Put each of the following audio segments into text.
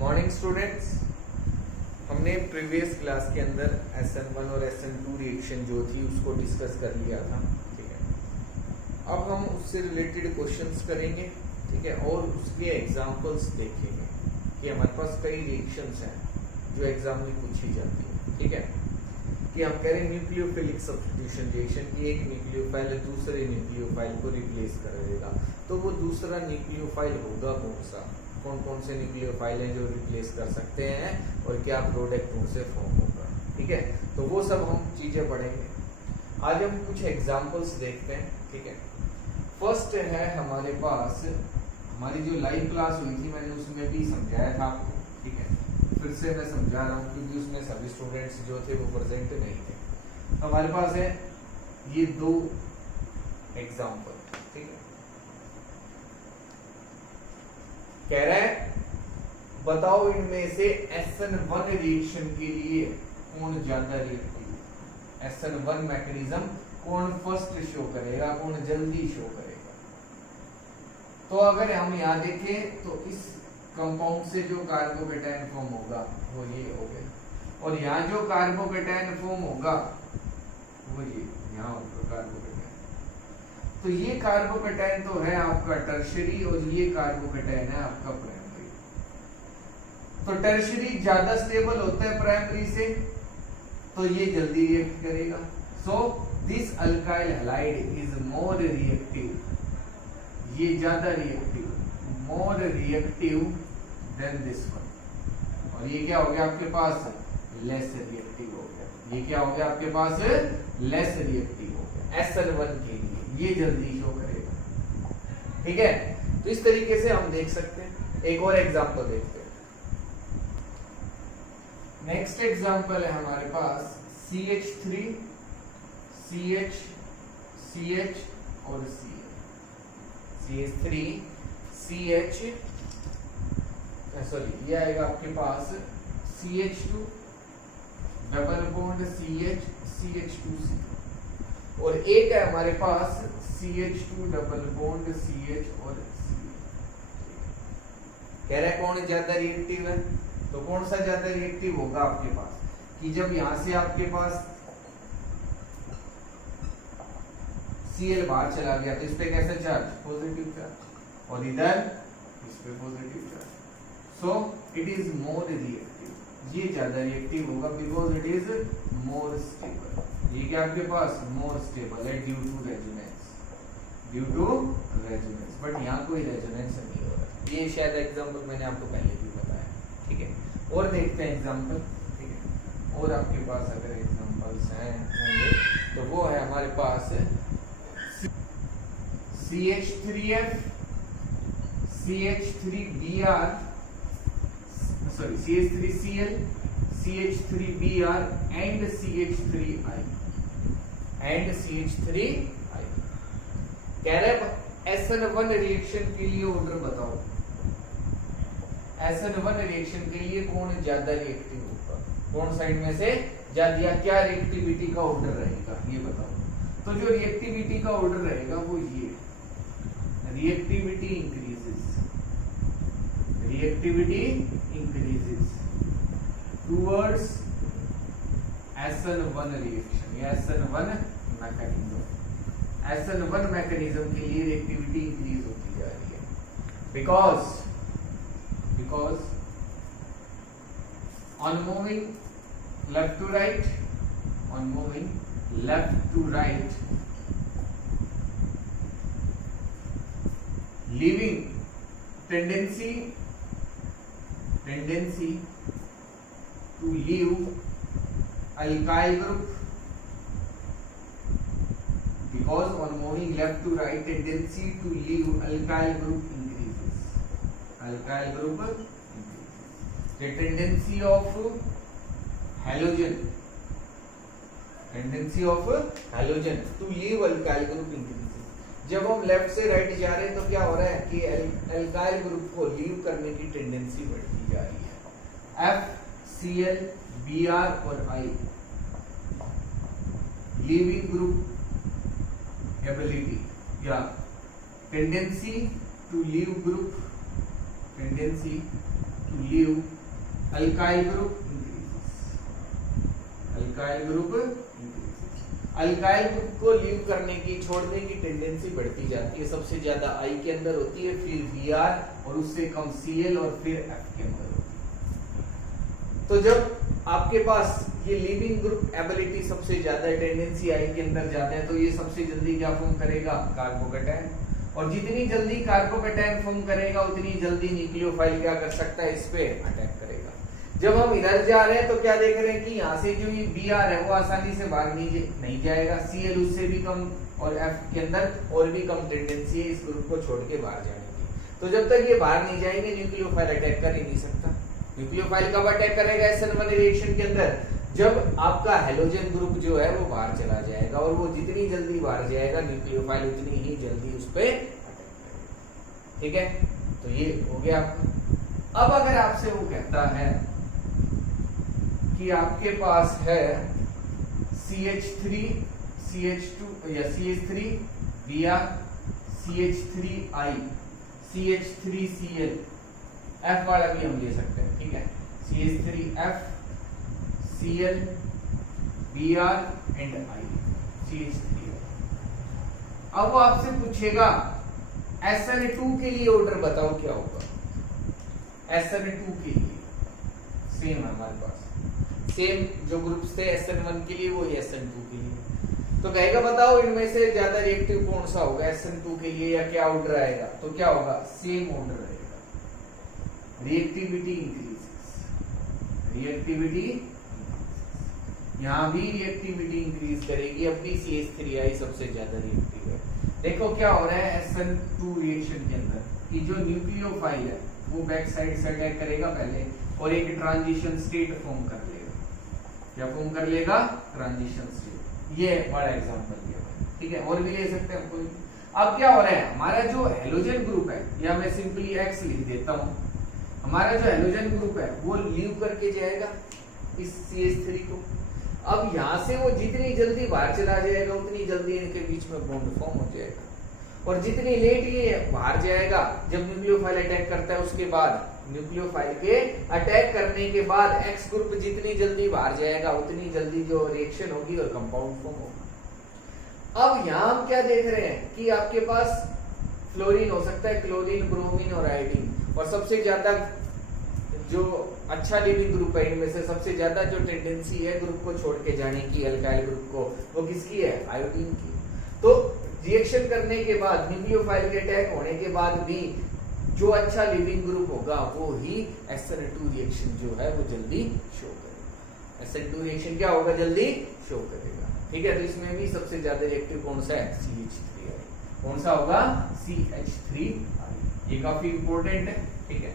Morning students. हमने previous class के अंदर SN1 और SN2 रिएक्शन जो थी उसको डिस्कस कर लिया था। ठीक है, अब हम उससे रिलेटेड क्वेश्चंस करेंगे। ठीक है, और उसके एग्जांपल्स देखेंगे कि हमारे पास कई रिएक्शंस हैं जो एग्जाम में पूछी जाती है। ठीक है, कि हम कह रहे हैं न्यूक्लियोफिलिक सब्स्टिट्यूशन रिएक्शन की एक न्यूक्लियोफाइल दूसरे न्यूक्लियोफाइल को रिप्लेस कर देगा, तो वो दूसरा न्यूक्लियोफाइल होगा कौन सा, कौन कौन से न्यूक्लियोफाइल हैं जो रिप्लेस कर सकते हैं और क्या प्रोडक्ट उनसे फॉर्म होगा। ठीक है, तो वो सब हम चीजें पढ़ेंगे। आज हम कुछ एग्जांपल्स देखते हैं। ठीक है, फर्स्ट है हमारे पास, हमारी जो लाइव क्लास हुई थी मैंने उसमें भी समझाया था आपको। ठीक है, फिर से मैं समझा रहा हूँ क्योंकि उसमें सभी स्टूडेंट्स जो थे वो प्रेजेंट नहीं थे। तो हमारे पास है ये दो एग्जांपल। ठीक है, कह रहा है बताओ इनमें से SN1 रिएक्शन के लिए कौन ज्यादा रिएक्टिव, SN1 मैकेनिज्म कौन फर्स्ट शो करेगा, कौन जल्दी शो करेगा। तो अगर हम यहाँ देखें तो इस कंपाउंड से जो कार्बोकेटायन फॉर्म होगा वो ये हो गया, और यहाँ जो कार्बोकेटायन फॉर्म होगा वो ये यहाँ होगा कार्बोकेटायन। तो ये कार्बोकेटायन तो है आपका टर्शरी और ये कार्बोकेटायन है आपका प्राइमरी। तो टर्शरी ज्यादा स्टेबल होता है प्राइमरी से, तो ये जल्दी रिएक्ट करेगा। So this alkyl halide is more reactive, ये ज्यादा reactive, more reactive than this one. और ये क्या हो गया आपके पास, लेस रिएक्टिव हो गया। ये क्या हो गया आपके पास, लेस रिएक्टिव हो गया SN1 के लिए, ये जल्दी शो करेगा। ठीक है, तो इस तरीके से हम देख सकते हैं। एक और एग्जांपल देखते हैं। नेक्स्ट एग्जांपल है हमारे पास CH3 CH CH और Cl, CH3 CH सॉरी ये आएगा आपके पास CH2 double bond CH CH2C, और एक है हमारे पास CH2 डबल बॉन्ड CH और Cl। कह रहा है कौन ज्यादा रिएक्टिव है, तो कौन सा ज्यादा रिएक्टिव होगा आपके पास, कि जब यहां से आपके पास Cl बाहर चला गया तो इस पे कैसा चार्ज, पॉजिटिव चार्ज, और इधर इस पे positive charge. So it is more reactive, ये ज्यादा रिएक्टिव होगा because it is more stable. ये क्या आपके पास मोर स्टेबल है due to resonance, due to resonance, but यहाँ कोई रेजोनेंस नहीं हो रहा। ये शायद एग्जांपल मैंने आपको पहले भी बताया। ठीक है, और देखते हैं एग्जांपल। ठीक है, और आपके पास अगर एग्जांपल्स हैं होंगे तो वो है हमारे पास CH3F CH3Br sorry CH3Cl CH3Br and CH3I and CH3I। कह रहे SN1 रिएक्शन के लिए ऑर्डर बताओ, SN1 रिएक्शन के लिए कौन ज्यादा रिएक्टिव होगा, कौन साइड में से ज्यादा, क्या रिएक्टिविटी का ऑर्डर रहेगा ये बताओ। तो जो रिएक्टिविटी का ऑर्डर रहेगा वो ये, reactivity increases towards SN1 reaction या SN1 मैकेनिज्म। SN1 मैकेनिज्म के लिए रिएक्टिविटी इंक्रीज होती जा रही है because on moving left to right leaving tendency to leave alkyl group, because on moving left to right tendency to leave alkyl group increases, the tendency of halogen to leave alkyl group increases। जब हम left से right जा रहे हैं तो क्या हो रहा है कि अल्काइल ग्रुप को लीव करने की टेंडेंसी बढ़ती जा रही है। FCl Br और I लीविंग ग्रुप एबिलिटी या tendency to leave group, tendency to leave alkyl group increases. Alkyl group increases. Alkyl group को लीव करने की, छोड़ने की टेंडेंसी बढ़ती जाती है। सबसे ज्यादा आई के अंदर होती है, फिर Br और उससे कम Cl और फिर F के अंदर होती है। तो जब आपके पास ये लीविंग ग्रुप एबिलिटी सबसे ज्यादा है, टेंडेंसी आई के अंदर जाते हैं, तो ये सबसे जल्दी क्या फॉर्म करेगा? कार्बोकैटायन। और जितनी जल्दी कार्बोकैटायन फॉर्म करेगा उतनी जल्दी न्यूक्लियोफाइल क्या कर सकता है? इस पे अटैक करेगा। जब हम इधर जा रहे हैं तो क्या देख रहे हैं कि यहाँ से जो ये Br है वो आसानी से बाहर नहीं जाएगा, Cl उससे भी कम और F के अंदर और भी कम टेंडेंसी है इस ग्रुप को छोड़ के बाहर जाने की। तो जब तक ये बाहर नहीं जाएंगे न्यूक्लियोफाइल अटैक कर ही नहीं सकता। न्यूक्लियोफाइल कब अटैक करेगा SN1 रिएक्शन के अंदर? जब आपका हेलोजन ग्रुप जो है वो बाहर चला जाएगा, और वो जितनी जल्दी बाहर जाएगा न्यूक्लियोफाइल उतनी ही जल्दी उस पे अटैक करेगा। ठीक है, तो ये हो गया आपका। अब अगर आपसे वो कहता है कि आपके पास है CH3 CH2 या CH3 Br CH3I CH3Cl, F वाला भी हम ले सकते हैं। ठीक है, CH3F Cl Br and I CH3। अब वो आपसे पूछेगा SN2 के लिए ऑर्डर बताओ क्या होगा। SN2 के लिए सेम है हमारे पास, सेम जो ग्रुप्स थे SN1 के लिए वो SN2 के लिए। तो कहेगा बताओ इनमें से ज्यादा रिएक्टिव कौन सा होगा SN2 के लिए, या क्या ऑर्डर आएगा? तो क्या होगा? सेम ऑर्डर रहेगा, रिएक्टिविटी इंक्रीजेस, रिएक्टिविटी यहां भी रिएक्टिविटी इंक्रीज करेगी। अब भी CH3I सबसे ज्यादा रिएक्टिव है। देखो क्या हो रहा है SN2 रिएक्शन के अंदर कि जो न्यूक्लियोफाइल है वो बैक साइड से अटैक करेगा पहले, और एक ट्रांजिशन स्टेट फॉर्म कर लेगा। क्या फॉर्म कर लेगा? Transition state. ये बड़ा एग्जांपल दिया है। ठीक है, और भी ले सकते हैं कोई। अब क्या हो रहा है, हमारा जो हेलोजन ग्रुप है, या मैं सिंपली X लिख देता हूं, हमारा जो हेलोजन ग्रुप है वो लीव करके जाएगा इस CH3 को। अब यहां से वो जितनी जल्दी बाहर चला जाएगा उतनी जल्दी इनके बीच में बॉन्ड फॉर्म हो जाएगा, और जितनी लेट ये बाहर जाएगा, जब न्यूक्लियोफाइल अटैक करता है उसके बाद, न्यूक्लियोफाइल के अटैक करने के बाद X ग्रुप जितनी जल्दी बाहर जाएगा उतनी जल्दी जो रिएक्शन होगी और कंपाउंड फॉर्म होगा। अब यहां हम क्या देख रहे हैं कि आपके पास फ्लोरीन हो सकता है, क्लोरीन, ब्रोमीन और आयोडीन, और सबसे ज्यादा जो अच्छा लिविंग ग्रुप है इनमें से सबसे ज्यादा जो टेंडेंसी है ग्रुप को छोड़ के जाने की, अल्काइल ग्रुप को, वो किसकी है? आयोडीन की। तो रिएक्शन करने के बाद, न्यूक्लियोफाइल के अटैक होने के बाद भी जो अच्छा लिविंग ग्रुप होगा वो ही SN2 रिएक्शन जो है वो जल्दी शो करेगा। SN2 रिएक्शन क्या होगा? जल्दी शो करेगा। ठीक है, तो इसमें भी सबसे ज्यादा रिएक्टिव कौन सा है? CH3I। कौन सा होगा? CH3I। ये काफी इंपॉर्टेंट है। ठीक है,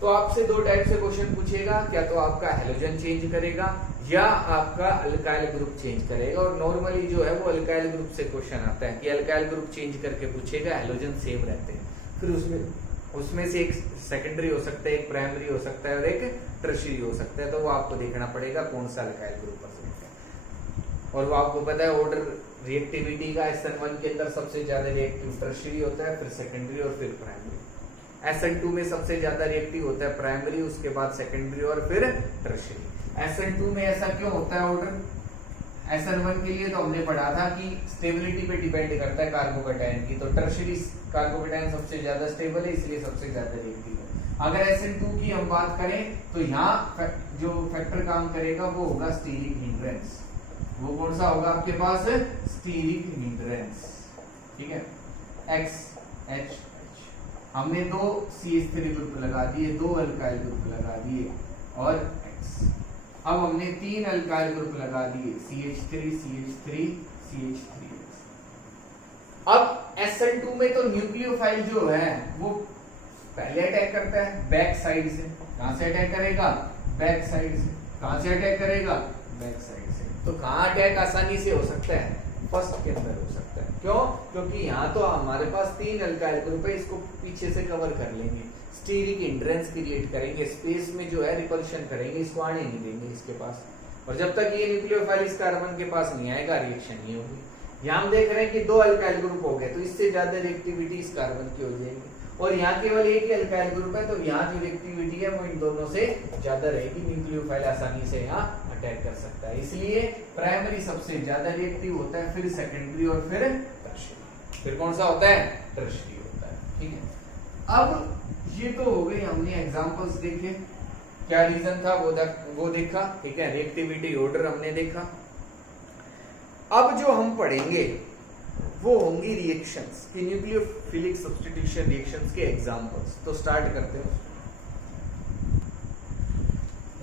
तो आपसे दो टाइप से क्वेश्चन पूछेगा, क्या तो आपका हेलोजन चेंज करेगा या आपका अल्काइल ग्रुप चेंज करेगा। और नॉर्मली जो है वो अल्काइल ग्रुप से क्वेश्चन आता है कि अल्काइल ग्रुप चेंज करके पूछेगा, हेलोजन सेम रहते हैं। फिर उसमें से एक सेकेंडरी हो सकता है, एक प्राइमरी हो सकता है और एक टर्शियरी हो सकता है। तो वो आपको देखना पड़ेगा कौन सा अल्काइल ग्रुप प्रेजेंट है। और वो आपको पता है ऑर्डर रिएक्टिविटी का SN1 के अंदर सबसे ज्यादा रिएक्टिव टर्शियरी होता है, फिर सेकेंडरी और फिर प्राइमरी। SN2 में सबसे ज्यादा रिएक्टिव होता है प्राइमरी, उसके बाद सेकेंडरी और फिर टर्शियरी। SN2 में ऐसा क्यों होता है ऑर्डर? SN1 के लिए तो हमने पढ़ा था कि स्टेबिलिटी पे डिपेंड करता है कार्बोकैटायन की, तो टर्शियरी कार्बोकैटायन सबसे ज्यादा स्टेबल है, इसलिए सबसे ज्यादा रिएक्टिव है। अगर SN2 की हम बात करें तो यहाँ जो फैक्टर काम करेगा वो होगा स्टीरिक हिंड्रेंस। वो कौन सा होगा आपके पास? Stearic hindrance. ठीक है, XH। हमने दो CH3 ग्रुप लगा दिए, दो अल्काइल ग्रुप लगा दिए और X। अब हमने तीन अल्काइल ग्रुप लगा दिए, CH3 CH3 CH3। अब SN2 में तो न्यूक्लियोफाइल जो है वो पहले अटैक करता है बैक साइड से। कहां से अटैक करेगा? बैक साइड से। कहां से अटैक करेगा? बैक साइड से। तो कहां अटैक आसानी से हो सकता है? फर्स्ट के अंदर हो सकता है। क्यों? क्योंकि यहाँ तो हमारे पास तीन अल्काइल ग्रुप है, इसको पीछे से कवर कर लेंगे, स्टीरिक हिंड्रेंस क्रिएट करेंगे, स्पेस में जो है रिपल्शन करेंगे, इसको आने नहीं देंगे इसके पास। और जब तक ये न्यूक्लियोफाइल इस कार्बन के पास नहीं आएगा रिएक्शन नहीं होगी। यहाँ हम देख रहे हैं कि दो अल्काइल ग्रुप हो गए, तो इससे ज्यादा रिएक्टिविटी इस कार्बन की हो जाएगी। और यहाँ केवल एक ही अल्काइल ग्रुप है, तो यहाँ जो रिएक्टिविटी है वो इन दोनों से ज्यादा रहेगी, न्यूक्लियोफाइल आसानी से यहाँ अटैक कर सकता है। इसलिए प्राइमरी सबसे ज्यादा रिएक्टिव होता है, फिर सेकेंडरी और फिर टर्शियरी। फिर कौन सा होता है? टर्शियरी होता है। ठीक है, अब ये तो हो गई, हमने एग्जांपल्स देखे, क्या रीजन था वो देखा। ठीक है, रिएक्टिविटी ऑर्डर हमने देखा। अब जो हम पढ़ेंगे वो होंगी रिएक्शंस की, न्यूक्लियोफिलिक सब्स्टिट्यूशन रिएक्शंस के एग्जांपल्स। तो स्टार्ट करते हैं।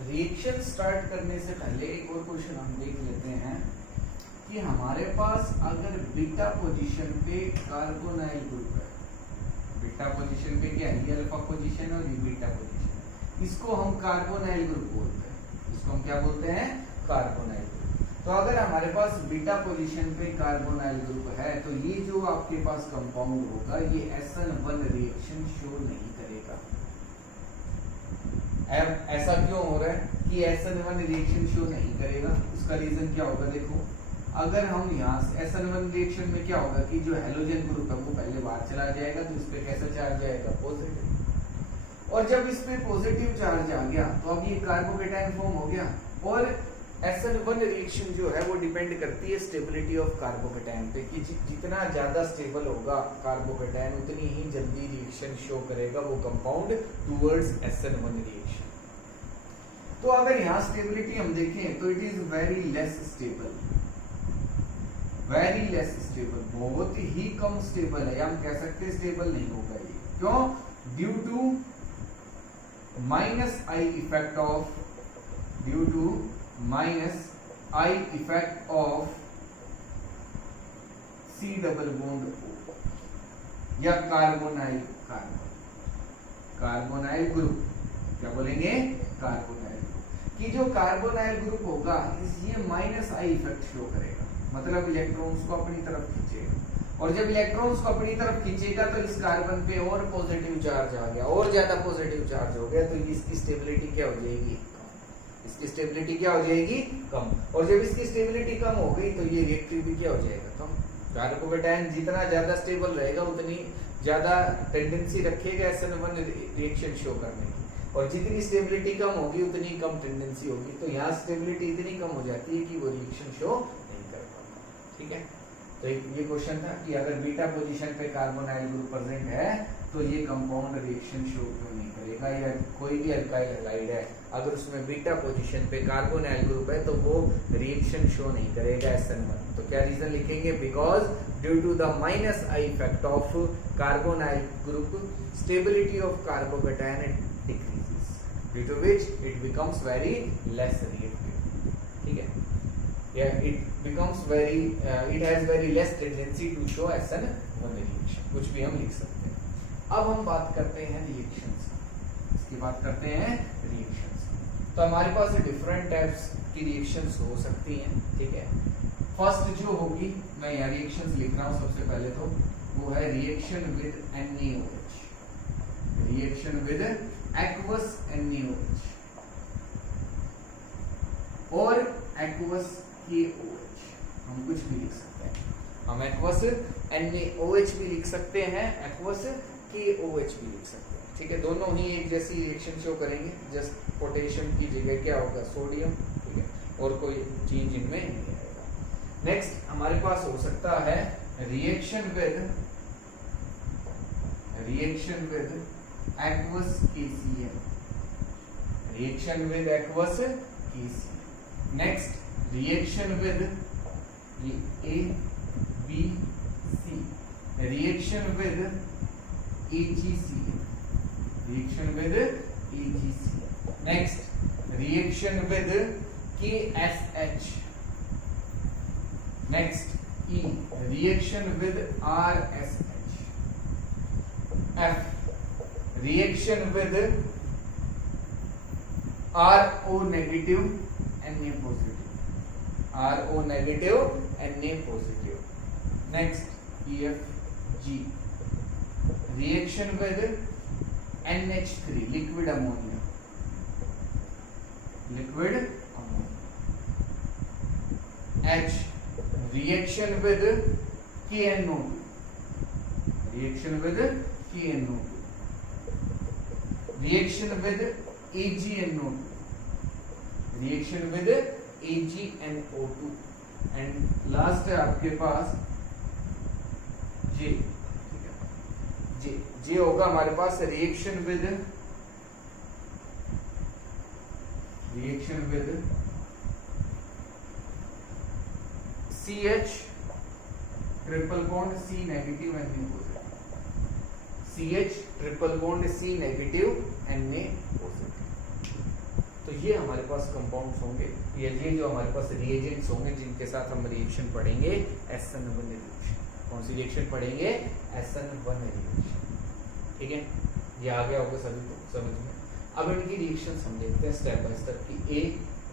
रिएक्शन स्टार्ट करने से पहले एक और क्वेश्चन हम देख लेते हैं कि हमारे पास अगर बीटा पोजीशन पे कार्बोनाइल ग्रुप है, बीटा पोजीशन पे क्या है? ये अल्फा पोजीशन और ये बीटा पोजीशन, इसको हम कार्बोनाइल ग्रुप बोलते हैं। इसको हम क्या बोलते हैं? Carbonyl group. तो अगर हमारे पास बीटा पोजीशन पे कार्बोनाइल ग्रुप है, तो ये जो आपके पास कंपाउंड होगा ये SN1 रिएक्शन शो नहीं करेगा। अब ऐसा क्यों हो रहा है कि SN1 रिएक्शन शो नहीं करेगा? उसका रीजन क्या होगा? देखो, अगर हम यहाँ SN1 रिएक्शन में क्या होगा कि जो हेलोजन ग्रुप है वो पहले बाहर चला जाएगा, तो इस पे कैसा चार्ज आएगा? पॉजिटिव। और जब इस पे पॉजिटिव चार्ज आ गया तो अब ये कार्बोकेटायन फॉर्म हो गया। और SN1 रिएक्शन जो है वो डिपेंड करती है स्टेबिलिटी ऑफ कार्बोकेटायन पे, कि जितना ज्यादा स्टेबल होगा कार्बोकेटायन उतनी ही जल्दी रिएक्शन शो करेगा वो कंपाउंड टुवर्ड्स SN1 रिएक्शन। तो अगर यहाँ स्टेबिलिटी हम देखें तो it is very less stable, very less stable, बहुत ही कम स्टेबल है, हम कह सकते हैं स्टेबल नहीं होगा ये। क्यों? Due to minus I effect of, due to minus I effect of C double bond O या कार्बोनाइल कार्बोनाइल ग्रुप, क्या बोलेंगे? Carbonyl group. कि जो कार्बोनाइल ग्रुप होगा ये माइनस आई इफेक्ट शो करेगा, मतलब इलेक्ट्रॉन्स को अपनी तरफ खींचेगा। और जब इलेक्ट्रॉन्स को अपनी तरफ खींचेगा तो इस कार्बन पे और पॉजिटिव चार्ज आ गया, और ज्यादा पॉजिटिव चार्ज हो गया, तो इसकी स्टेबिलिटी क्या हो जाएगी? इसकी स्टेबिलिटी क्या हो जाएगी? कम। और जब इसकी स्टेबिलिटी कम हो गई तो ये रिएक्टिव भी क्या हो जाएगा? कम। कार्बोकेटायन जितना ज्यादा स्टेबल रहेगा उतनी ज्यादा टेंडेंसी रखेगा SN1 रिएक्शन शो करने की, और जितनी स्टेबिलिटी कम होगी उतनी कम टेंडेंसी होगी। तो यहाँ स्टेबिलिटी इतनी कम हो जाती है कि वो रिएक्शन शो नहीं कर पाता। ठीक है, तो ये क्वेश्चन था कि अगर बीटा पोजीशन पे कार्बोनाइल ग्रुप प्रेजेंट है तो ये कंपाउंड रिएक्शन शो क्यों नहीं करेगा, या कोई भी अल्काइल हैलाइड है अगर उसमें बीटा पोजीशन पे कार्बोनाइल ग्रुप है तो वो रिएक्शन शो नहीं करेगा SN1। तो क्या रीजन लिखेंगे? Because due to the minus I effect of carbonyl group stability of carbocation decreases, due to which it becomes very less reactive. ठीक है, it becomes very it has very less tendency to show SN1 reaction, कुछ भी हम लिख सकते हैं। अब हम बात करते हैं रिएक्शंस, इसकी बात करते हैं रिएक्शंस। तो हमारे पास डिफरेंट टाइप्स की रिएक्शंस हो सकती हैं। ठीक है, फर्स्ट जो होगी, मैं यहाँ रिएक्शंस लिख रहा हूँ सबसे पहले, तो वो है reaction with NaOH, reaction with aqueous NaOH और एक्वस KOH, हम कुछ भी लिख सकते हैं। हम एक्वस NaOH भी लिख सकते हैं, एक्वस KOH भी लिख सकते हैं। ठीक है, दोनों ही एक जैसी रिएक्शन शो करेंगे, जस्ट पोटेशियम की जगह क्या होगा? सोडियम। ठीक है, और कोई चेंज इनमें नहीं आएगा। नेक्स्ट हमारे पास हो सकता है reaction with aqueous KCl, reaction with aqueous KCl। Next reaction with ABC, reaction with AgCl, reaction with AgCl। Next reaction with KSH, next E, reaction with RSH। F, reaction with RO negative Na positive, RO negative Na positive. Next EFG, reaction with NH3 liquid ammonia, liquid ammonia. H, reaction with KNO2, reaction with KNO2। Reaction with AgNO2, reaction with AgNO2 and last है आपके पास J, जे होगा हमारे पास reaction with CH triple bond C negative Na positive, CH triple bond C negative Na positive. तो ये हमारे पास compounds होंगे, ये जो हमारे पास रिएजेंट्स होंगे जिनके साथ हम रिएक्शन पढ़ेंगे SN1 रिएक्शन। कौन सी रिएक्शन पढ़ेंगे? SN1 reaction. ठीक है, ये आ गया होगा सभी को समझ में। अब इनकी रिएक्शन हम देखते हैं स्टेप बाय स्टेप की। A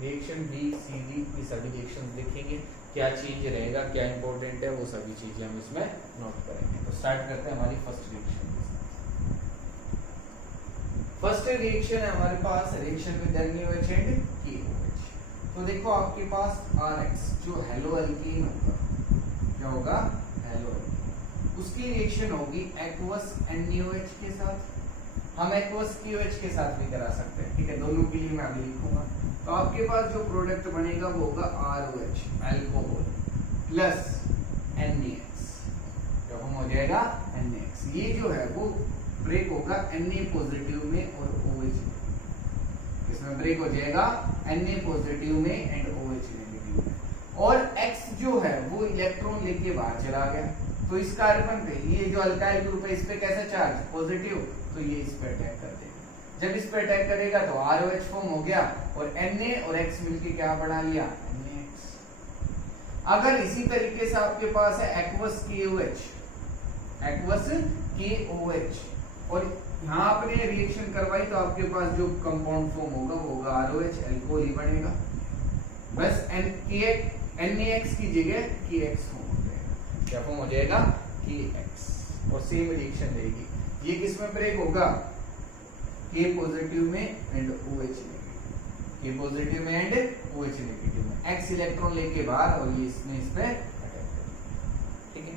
reaction, B, C, D ये सभी रिएक्शन देखेंगे, क्या चेंज रहेगा, क्या इंपॉर्टेंट है, वो सभी चीजें हम इसमें नोट करेंगे। तो स्टार्ट करते हैं हमारी फर्स्ट रिएक्शन। फर्स्ट रिएक्शन है हमारे पास reaction with NaOH and KOH। तो देखो आपके पास RX जो हेलो एल्कीन होगा, क्या होगा? Halo alkene. उसकी रिएक्शन होगी एक्वस NaOH के साथ, हम एक्वस KOH के साथ भी करा सकते हैं। ठीक है, दोनों के लिए मैं अभी लिखूंगा। तो आपके पास जो प्रोडक्ट बनेगा वो होगा ROH अल्कोहल प्लस NaX, क्या फॉर्म हो जाएगा? NaX। ये जो है वो ब्रेक होगा Na पॉजिटिव में और OH में, इसमें ब्रेक हो जाएगा Na पॉजिटिव में एंड OH नेगेटिव में। और X जो है वो इलेक्ट्रॉन लेके बाहर चला गया, तो इस कार्बन पे ये जो अल्काइल ग्रुप है इस पे कैसा चार्ज? पॉजिटिव, तो ये इस पे अटैक कर देगा। जब इस पे अटैक करेगा तो ROH फॉर्म हो गया और Na और X मिलके क्या बना लिया? NaX। अगर इसी तरीके से आपके पास है एक्वस KOH और यहाँ आपने रिएक्शन करवाई तो आपके पास जो कंपाउंड फॉर्म होगा वो होगा ROH अल्कोहल ही बनेगा, बस NaX की जगह KX फॉर्म हो जाएगा। क्या फॉर्म हो जाएगा? KX। और सेम रिएक्शन रहेगी। ये किसमें ब्रेक होगा? K पॉजिटिव में and OH negative, K positive में एंड OH नेगेटिव में। X इलेक्ट्रॉन लेके बाहर और ये इसमें इस पे अटैक करेगा। ठीक है,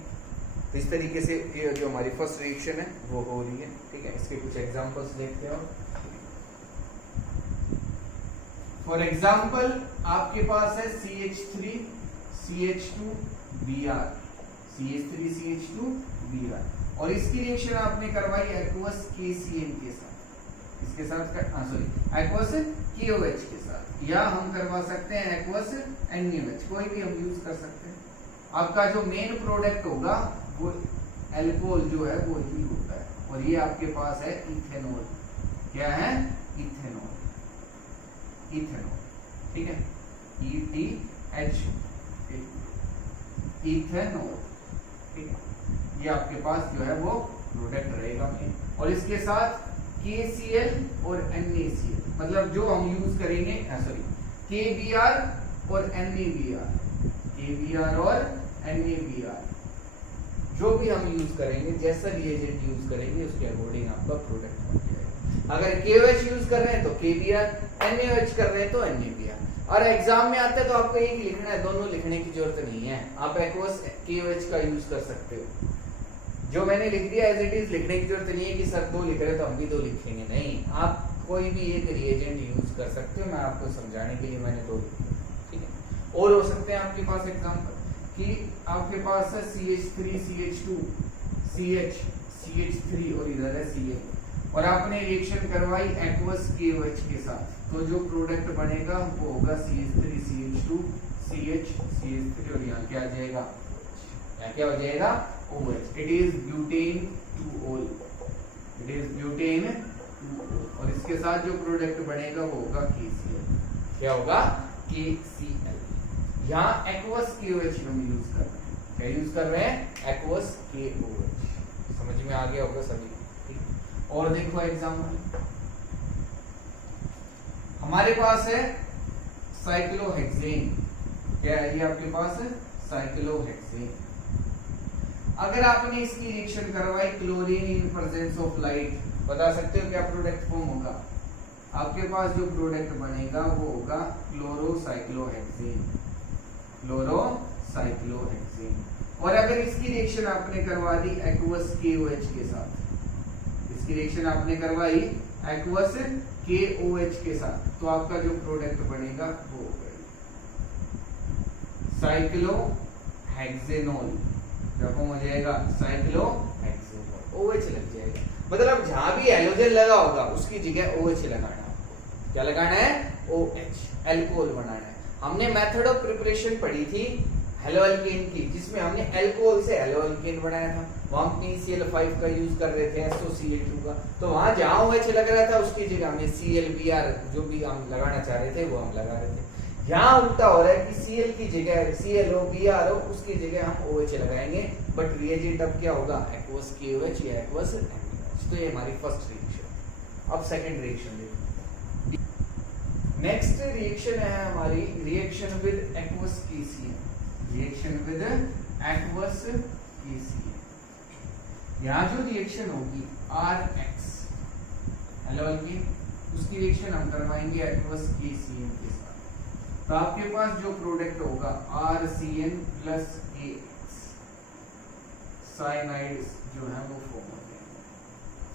तो इस तरीके से ये जो हमारी फर्स्ट रिएक्शन है वो हो रही है। ठीक है, इसके कुछ एग्जांपल्स देखते हो। फॉर एग्जांपल आपके पास है CH3 CH2 Br, CH3 CH2 Br और इसकी रिएक्शन आपने करवाई एक्वस KCN के साथ, इसके साथ एक्वस KOH के साथ, या हम करवा सकते हैं एक्वस NaOH, कोई भी हम यूज कर सकते हैं। आपका जो मेन प्रोडक्ट होगा वो अल्कोहल जो है वो ही होता है और ये आपके पास है इथेनॉल। क्या है? Ethanol, ethanol. ठीक है, ETH इथेनॉल। ठीक है, ये आपके पास जो है वो प्रोडक्ट रहेगा मेन और इसके साथ KCl और NaCl, मतलब जो हम यूज करेंगे KBr और NaBr, KBr और NaBr जो भी हम यूज करेंगे, जैसा रिएजेंट यूज करेंगे उसके अकॉर्डिंग आपका प्रोडक्ट बन जाएगा। अगर KOH यूज कर रहे हैं तो KBr, NaOH कर रहे हैं तो NaBr। और एग्जाम में आते हैं तो आपको एक लिखना है, दोनों लिखने की जरूरत नहीं है। आप एक्वस KOH का यूज कर सकते हो, जो मैंने लिख दिया एज इट इज लिखने की जरूरत नहीं है कि सर दो लिख रहे तो हम भी दो लिखेंगे। नहीं, आप कोई भी एक रिएजेंट यूज कर सकते हो। मैं आपको समझाने के लिए मैंने दो लिखे। ठीक है, और हो सकते हैं आपके पास एग्जांपल कि आपके पास है CH3 CH2 CH CH3 और इधर है Cl और आपने रिएक्शन करवाई एक्वस KOH के साथ, तो जो प्रोडक्ट बनेगा वो होगा CH3 CH2 CH CH3 और यहाँ क्या आ जाएगा? यहाँ क्या हो जाएगा? OH। It is butane 2ol, it is butane 2ol और इसके साथ जो प्रोडक्ट बनेगा वो होगा KCl। क्या होगा? KCl। यहाँ एक्वस KOH हम यूज कर रहे हैं। क्या यूज कर रहे हैं? Aqueous KOH। समझ में आ गया होगा सभी। ठीक, और देखो एग्जांपल हमारे पास है साइक्लोहेक्सेन। क्या है ये आपके पास? साइक्लोहेक्सेन। अगर आपने इसकी रिएक्शन करवाई chlorine in presence of light, बता सकते हो क्या प्रोडक्ट फॉर्म होगा? आपके पास जो प्रोडक्ट बनेगा वो होगा क्लोरोसाइक्लोहेक्सेन, क्लोरोसाइक्लोहेक्सेन। और अगर इसकी रिएक्शन आपने करवा दी एक्वस KOH के साथ, इसकी रिएक्शन आपने करवाई एक्वस KOH के साथ, तो आपका जो प्रोडक्ट बनेगा वो साइक्लोहेक्सेनॉल, जो फॉर्म हो जाएगा साइक्लोहेक्सेनॉल, OH लग जाएगा। मतलब जहां भी हैलोजन लगा होगा उसकी जगह OH लगाना है आपको। क्या लगाना है? OH, अल्कोहल बनाना है। हमने मेथड ऑफ प्रिपरेशन पढ़ी थी हेलोअल्केन की, जिसमें हमने अल्कोहल से हेलोअल्केन बनाया था। वहां हम PCl5 का यूज कर रहे थे, SOCl2 का। तो वहां जहां OH लग रहा था उसकी जगह हमने ClBr जो भी हम लगाना चाह रहे थे वो हम लगा रहे थे। यहाँ उल्टा हो रहा है कि Cl की जगह ClO Br हो, उसकी जगह हम OH लगाएंगे, बट रिएजेंट अब क्या होगा? एक्वस KOH या एक्वस NaOH। तो ये हमारी फर्स्ट रिएक्शन। अब सेकंड रिएक्शन देखो। नेक्स्ट रिएक्शन है हमारी reaction with aqueous KCl। Reaction with aqueous KCl, यहाँ जो रिएक्शन होगी RX हेलोअल्केन, उसकी रिएक्शन हम करवाएंगे एक्वस KCl के साथ। तो आपके पास जो प्रोडक्ट होगा RCN प्लस AX, साइनाइड जो है वो फॉर्म होते हैं,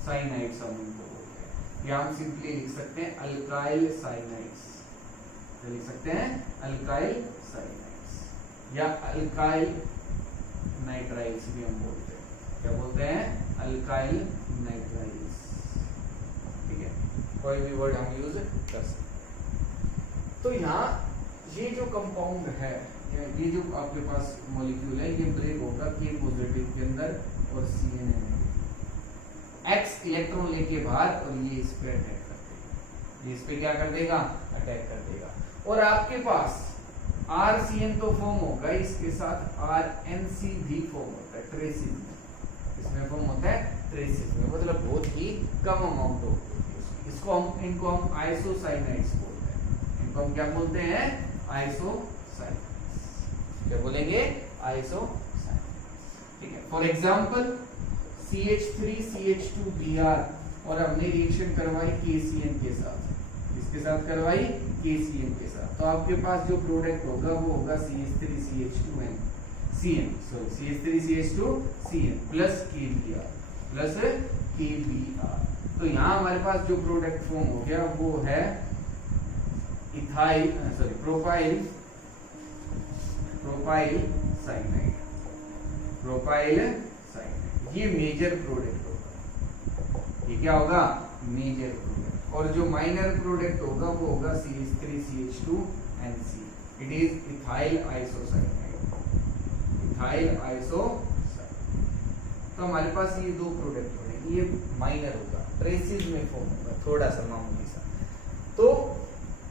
साइनाइड समूह को बोलते हैं, या हम सिंपली लिख सकते हैं अल्काइल साइनाइड्स। तो लिख सकते हैं अल्काइल साइनाइड्स या अल्काइल नाइट्राइल्स भी हम बोलते हैं। क्या बोलते हैं? Alkyl nitriles. ठीक है, कोई भी वर्ड हम यूज कर सकते हैं। तो यहाँ ये जो कंपाउंड है, ये जो आपके पास मॉलिक्यूल है, ये ब्रेक होगा K पॉजिटिव के अंदर और CN नेगेटिव। X इलेक्ट्रॉन लेके बाहर और ये इस पे अटैक कर देगा। ये इस पे क्या कर देगा? अटैक कर देगा। और आपके पास RCN तो फॉर्म होगा, इसके साथ RNC भी फॉर्म होता है ट्रेसिस में। इसमें फॉर्म होता है ट्रेसिस में, मतलब बहुत ही कम अमाउंट होती है। इसको हम, इनको हम आइसोसाइनाइड्स बोलते हैं। इनको हम क्या बोलते हैं? आइसोसाइनाइड्स। क्या बोलेंगे? आइसोसाइनाइड्स। ठीक है, फॉर एग्जांपल CH3CH2Br, और हमने रिएक्शन करवाई KCN के साथ। किसके साथ करवाई? KCN के साथ। तो आपके पास जो प्रोडक्ट होगा वो होगा CH3CH2N CN, sorry CH3CH2CN plus KBr। तो यहाँ हमारे पास जो प्रोडक्ट फॉर्म हो गया वो है इथाइल प्रोपाइल साइनाइड। ये मेजर प्रोडक्ट होगा। ये क्या होगा? Major product. और जो माइनर प्रोडक्ट होगा वो होगा CH3CH2NC। It is ethyl isocyanide. तो हमारे पास ये दो प्रोडक्ट बनेंगे। ये माइनर होगा, ट्रेसिस में फॉर्म होगा, थोड़ा सा मामूली सा। तो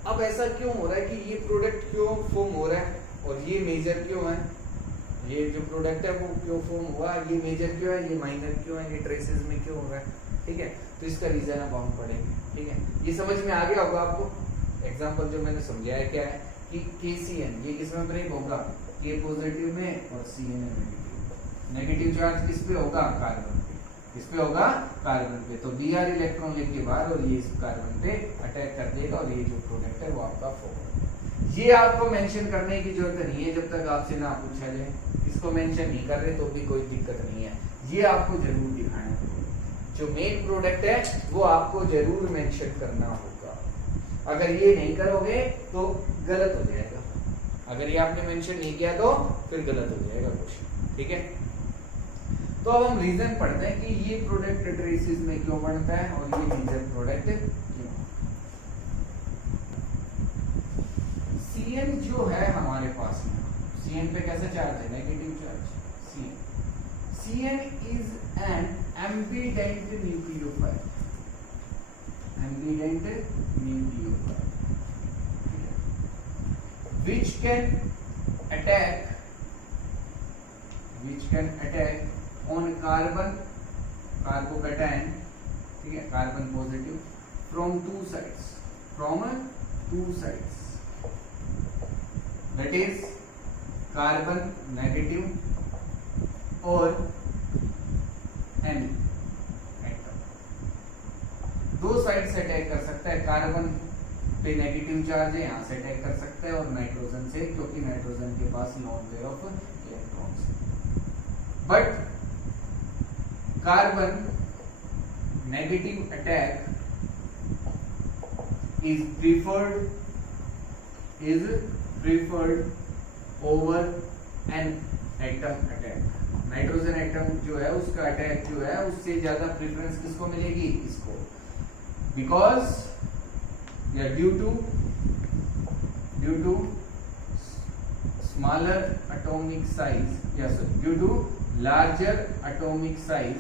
अब ऐसा क्यों हो रहा है कि ये प्रोडक्ट क्यों फॉर्म हो रहा है और ये मेजर क्यों है? ये जो प्रोडक्ट है वो क्यों फॉर्म हुआ, ये मेजर क्यों है, ये माइनर क्यों है, ये ट्रेसेस में क्यों हो रहा है? ठीक है, तो इसका रीजन अब हम पढ़ेंगे। ठीक है, ये समझ में आ गया होगा आपको। एग्जांपल जो मैंने समझाया क्या है कि KCN ये किसमें ब्रेक होगा? K पॉजिटिव में और CN नेगेटिव। नेगेटिव चार्ज किस पे होगा? कार्बन पे। किस पे होगा? कार्बन पे। तो Br इलेक्ट्रॉन लेके बाहर और ये इस कार्बन पे अटैक कर देगा और ये जो प्रोडक्ट है वो आपका फॉर्म होगा। ये आपको मेंशन करने की जरूरत नहीं है जब तक आपसे ना पूछा जाए। इसको मेंशन नहीं कर रहे तो भी कोई दिक्कत नहीं है, ये आपको जरूर दिखाना है। जो मेन प्रोडक्ट है वो आपको जरूर मेंशन करना होगा। अगर ये नहीं करोगे तो गलत हो जाएगा। अगर ये आपने मेंशन नहीं किया तो फिर गलत हो जाएगा क्वेश्चन। ठीक है, तो अब हम रीजन पढ़ते हैं कि ये प्रोडक्ट ट्रेसिस में क्यों बनता है और ये मेजर प्रोडक्ट क्यों। CN जो है हमारे पास में, CN पे कैसा चार्ज है? Negative charge. CN is an ambident nucleophile। which can attack on carbon, carbocation, ठीक है, carbon positive from two sides, that is carbon negative और N एटम। दो साइड से अटैक कर सकता है। कार्बन पे नेगेटिव चार्ज है, यहाँ से अटैक कर सकता है, और नाइट्रोजन से, क्योंकि नाइट्रोजन के पास lone pair of electrons. But carbon negative attack is preferred over an atom attack. Nitrogen atom जो है उसका अटैक जो है उससे ज्यादा प्रेफरेंस किसको मिलेगी? इसको, बिकॉज या due to smaller atomic size, या due to larger atomic size,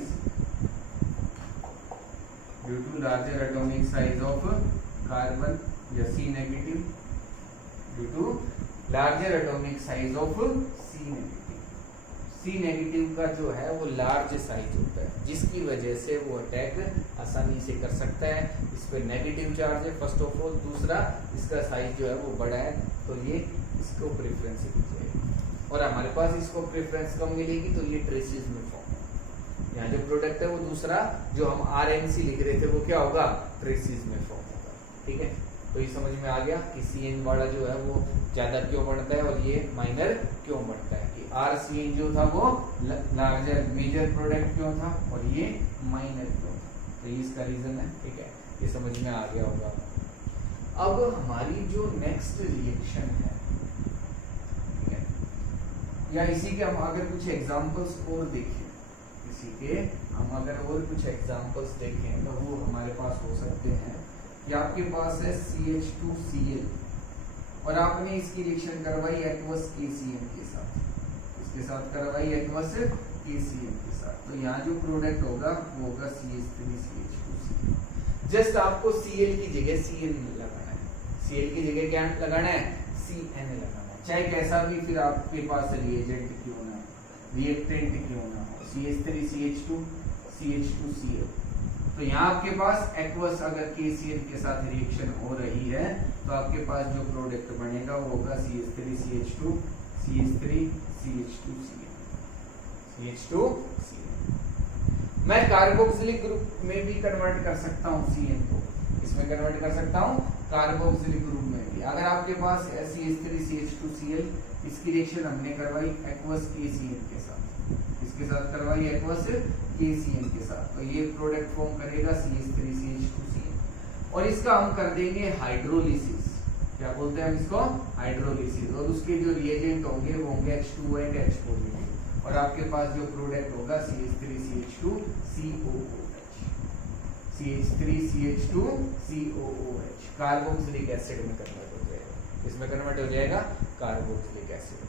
of carbon, या C negative, due to larger atomic size of C negative. C negative का जो है वो लार्ज साइज होता है, जिसकी वजह से वो अटैक आसानी से कर सकता है। इस पे नेगेटिव चार्ज है फर्स्ट ऑफ ऑल, दूसरा इसका साइज जो है वो बड़ा है, तो ये इसको प्रेफरेंस दी जाएगी। और हमारे पास इसको प्रेफरेंस कम मिलेगी तो ये ट्रेसेस में फॉर्म, यहाँ जो प्रोडक्ट है वो दूसरा जो हम RNC लिख रहे थे वो क्या होगा? ट्रेसेस में फॉर्म होगा। ठीक है, तो ये समझ में आ गया कि CN वाला जो है वो ज्यादा क्यों बढ़ता है और ये माइनर क्यों बढ़ता है, कि RCN जो था वो लार्जर मेजर प्रोडक्ट क्यों था और ये माइनर क्यों था, तो ये इसका रीजन है। ठीक है, ये समझ में आ गया होगा। अब हमारी जो नेक्स्ट रिएक्शन है, ठीक है, या इसी के हम अगर कुछ एग्जांपल्स और देखें, इसी के हम अगर और कुछ एग्जांपल्स देखें तो वो हमारे पास हो सकते हैं कि आपके पास है CH2Cl और आपने इसकी रिएक्शन करवाई एक्वस KCl के साथ, इसके साथ करवाई एक्वस KCl के साथ, तो यहाँ जो प्रोडक्ट होगा वो होगा CH3CH2Cl। जस्ट आपको Cl की जगह Cn लगाना है, Cl की जगह क्या लगाना है? Cn लगाना है, चाहे कैसा भी फिर आपके पास रिएजेंट क्यों ना, रिएक्टेंट क्यों ना हो, CH3CH2CH2Cl। तो यहाँ आपके पास एक्वस अगर KCl के साथ रिएक्शन हो रही है तो आपके पास जो प्रोडक्ट बनेगा वो होगा CH3CH2CH2Cl। मैं कार्बोक्सिलिक ग्रुप में भी कन्वर्ट कर सकता हूँ CN को, इसमें कन्वर्ट कर सकता हूँ कार्बोक्सिलिक ग्रुप में भी। अगर आपके पास CH3CH2Cl, इसकी रिएक्शन हमने करवाई एक्वस KCl के साथ, इसके साथ करवाई एक्वस KCl के साथ, तो ये प्रोडक्ट फॉर्म करेगा CH3CH2Cl और इसका हम कर देंगे हाइड्रोलिसिस। क्या बोलते हैं हम इसको? हाइड्रोलिसिस। और उसके जो रिएजेंट होंगे वो होंगे H2O एंड H4 और आपके पास जो प्रोडक्ट होगा CH3CH2COOH, कार्बोक्सिलिक एसिड में कन्वर्ट हो जाएगा, इसमें कन्वर्ट हो जाएगा कार्बोक्सिलिक एसिड।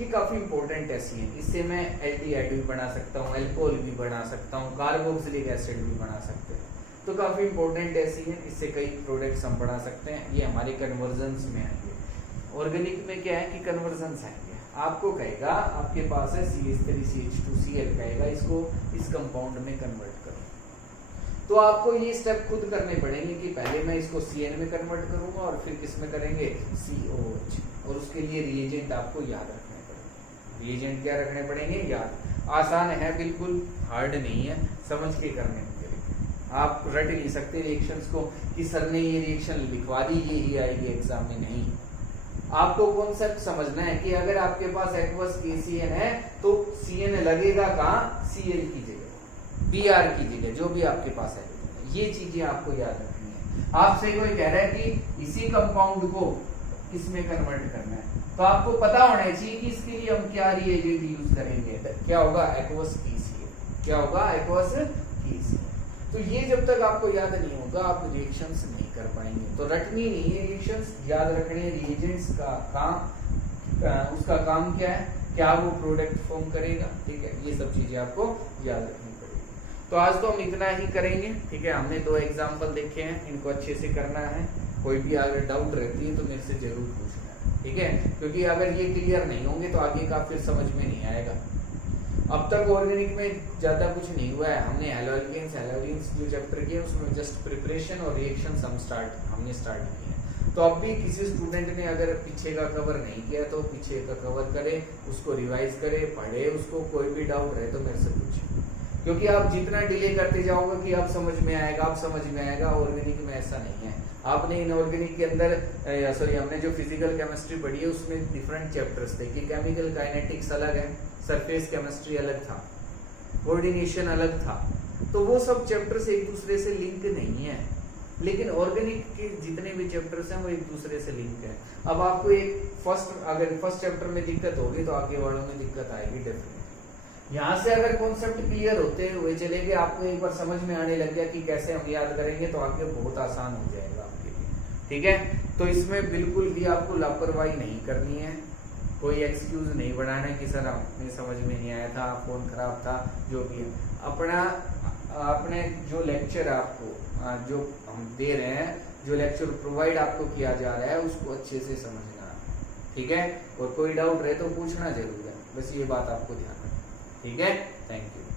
ये काफी इंपॉर्टेंट है CN, इससे मैं एल्डिहाइड भी बना सकता हूँ, अल्कोहल भी बना सकता हूँ, कार्बोक्सिलिक एसिड भी बना सकते हैं, तो काफी इंपॉर्टेंट है CN, इससे कई प्रोडक्ट्स हम बना सकते हैं। ये हमारे कन्वर्जन्स में आएंगे। ऑर्गेनिक में क्या है कि कन्वर्जन्स आएंगे, आपको कहेगा आपके पास है CH3CH2Cl, कहेगा इसको इस कंपाउंड में कन्वर्ट करो, तो आपको ये स्टेप खुद करने पड़ेंगे कि पहले मैं इसको CN में कन्वर्ट करूंगा और फिर किसमें करेंगे? COH। और उसके लिए रिएजेंट आपको याद रखने पड़ेंगे। रिएजेंट क्या रखने पड़ेंगे? याद। आसान है, बिल्कुल हार्ड नहीं है, समझ के करने पड़ेंगे। आप रट नहीं सकते रिएक्शंस को कि सर ने ये रिएक्शन लिखवा दी यही आएगी एग्जाम में, नहीं। आपको कॉन्सेप्ट समझना है कि अगर आपके पास एक्वस KCl है तो CN लगेगा कहाँ? Cl की जगह, Br की जगह, जो भी आपके पास है। ये चीजें आपको याद रखनी है। आपसे कोई कह रहा है कि इसी कंपाउंड को इसमें कन्वर्ट करना है, तो आपको पता होना चाहिए कि इसके लिए हम क्या रिएजेंट यूज करेंगे। क्या होगा? Aqueous KCl। क्या होगा? Aqueous KCl। तो ये जब तक आपको याद नहीं होगा आप रिएक्शंस नहीं कर पाएंगे। तो रटनी नहीं है रिएक्शंस, याद रखने रिएजेंट्स का काम, उसका काम क्या है, क्या वो प्रोडक्ट फॉर्म करेगा। ठीक है, ये सब चीजें आपको याद रखनी पड़ेगी। तो आज तो हम इतना ही करेंगे। ठीक है, हमने 2 एग्जाम्पल देखे हैं, इनको अच्छे से करना है। कोई भी अगर डाउट रहती है तो मेरे से जरूर पूछना है, ठीक है, क्योंकि अगर ये क्लियर नहीं होंगे तो आगे का फिर समझ में नहीं आएगा। अब तक ऑर्गेनिक में ज्यादा कुछ नहीं हुआ है, हमने हैलोजेंस जो चैप्टर किया उसमें जस्ट प्रिपरेशन और रिएक्शंस हमने स्टार्ट किए हैं। तो अब भी किसी स्टूडेंट ने अगर पीछे का कवर नहीं किया तो पीछे का कवर करे, उसको रिवाइज करे, पढ़े, उसको कोई भी डाउट रहे तो मेरे से पूछे, क्योंकि आप जितना डिले करते जाओगे कि आप समझ में आएगा, ऑर्गेनिक में ऐसा नहीं है। आपने इनऑर्गेनिक के अंदर हमने जो फिजिकल केमिस्ट्री पढ़ी है उसमें डिफरेंट चैप्टर्स थे कि केमिकल काइनेटिक्स अलग है, सरफेस केमिस्ट्री अलग था, कोऑर्डिनेशन अलग था, तो वो सब चैप्टर्स एक दूसरे से लिंक नहीं है। लेकिन ऑर्गेनिक के जितने भी चैप्टर्स हैं वो एक दूसरे से लिंक है। अब आपको एक अगर फर्स्ट चैप्टर में दिक्कत होगी तो आगे वालों में दिक्कत आएगी डेफिनेटली। यहाँ से अगर कॉन्सेप्ट क्लियर होते हुए चले गए, आपको एक बार समझ में आने लग गया कि कैसे हम याद करेंगे, तो आगे बहुत आसान हो जाएगा आपके लिए। ठीक है, तो इसमें बिल्कुल भी आपको लापरवाही नहीं करनी है, कोई एक्सक्यूज नहीं बनाना है कि सर हमें समझ में नहीं आया था, फोन खराब था, जो भी है। अपने जो लेक्चर आपको जो हम दे रहे हैं, जो लेक्चर प्रोवाइड आपको किया जा रहा है, उसको अच्छे से समझना। ठीक है, और कोई डाउट रहे तो पूछना जरूर है, बस ये बात आपको ध्यान रखना। ठीक है, थैंक यू।